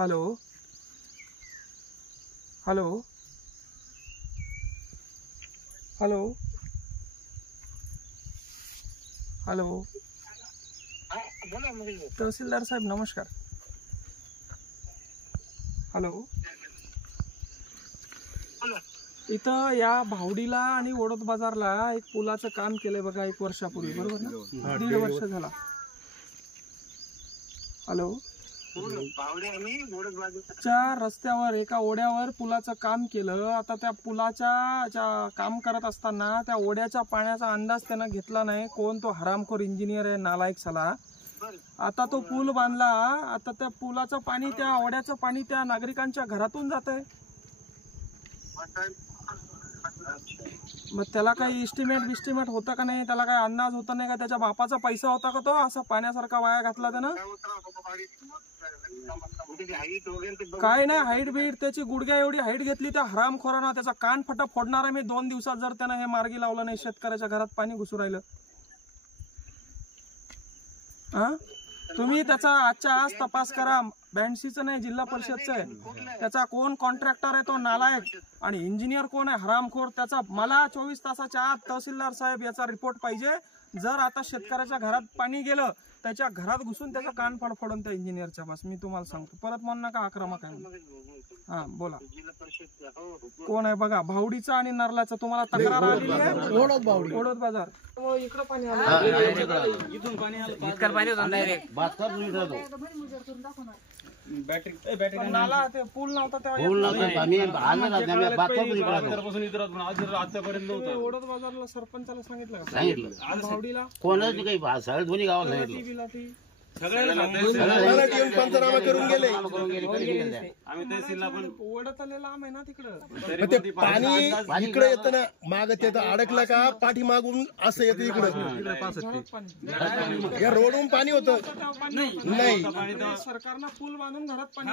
Hello hello hello hello तहसीलदार साहेब नमस्कार. Hello इथं या भावडीला आणि ओढत बाजारला एक पुलाचं काम केलंय बघा 1 वर्षापूर्वी, बरोबर ना? 1.5 वर्ष झाला. हॅलो च्या रस्त्यावर एका ओढ्यावर पुलाचं काम केलं. आता त्या पुलाच्या काम करत असताना त्या ओढ्याच्या पाण्याचा अंदाज त्यानं घेतला नाही. कोण तो हरामखोर इंजिनियर आहे, नालायक साला. आता तो पूल बांधला. आता त्या पुलाचं पाणी, त्या ओढ्याचं पाणी त्या नागरिकांच्या घरातून जात आहे. मग त्याला काही इस्टिमेट होता का नाही? त्याला काही अंदाज होता नाही का? त्याच्या बापाचा पैसा होता का तो असा पाण्यासारखा वाया घातला त्यानं? काय नाही हाईट बीट त्याची गुडघ्या एवढी हाईट घेतली त्या हरामखोरानं. त्याचा कान फटा फोडणार आहे मी 2 दिवसात जर त्यानं हे मार्गी लावलं नाही. शेतकऱ्याच्या घरात पाणी घुसू राहिलं. हा तुम्ही त्याचा आजच्या आज तपास करा. 82चं नाही, जिल्हा परिषदचं आहे. त्याचा कोण कॉन्ट्रॅक्टर आहे तो नालायक, आणि इंजिनियर कोण आहे हरामखोर. त्याचा मला 24 तासाच्या आत तहसीलदार साहेब याचा रिपोर्ट पाहिजे. जर आता शेतकऱ्याच्या घरात पाणी गेलं, त्याच्या घरात घुसून त्याचा कान फाडफोडून त्या इंजिनियरच्या. बस मी तुम्हाला सांगतो, परत म्हणू नका आक्रमक आहे. हा बोला कोण आहे बघा. भावडीचा आणि नरलाचा तुम्हाला तक्रार आलेली आहे. ओढत बाजार इकडं पाणी आलं, इथून पाणी बॅटरी नाला ते पूल नव्हता आतापर्यंत. ओढत बाजारला सरपंचाला सांगितलं का? भावडीला कोणाची काही सगळ्या दोन्ही गावात पंचनामा करून गेले. आम्ही तहसीलला पण ओढत आलेला लांब आहे ना तिकडं. ते पाणी इकडे येतं ना, माग ते अडकलं का पाठी मागून असं येतं इकडं. या रोडवरून पाणी होतं नाही. सरकारनं पूल बांधून घरात पाणी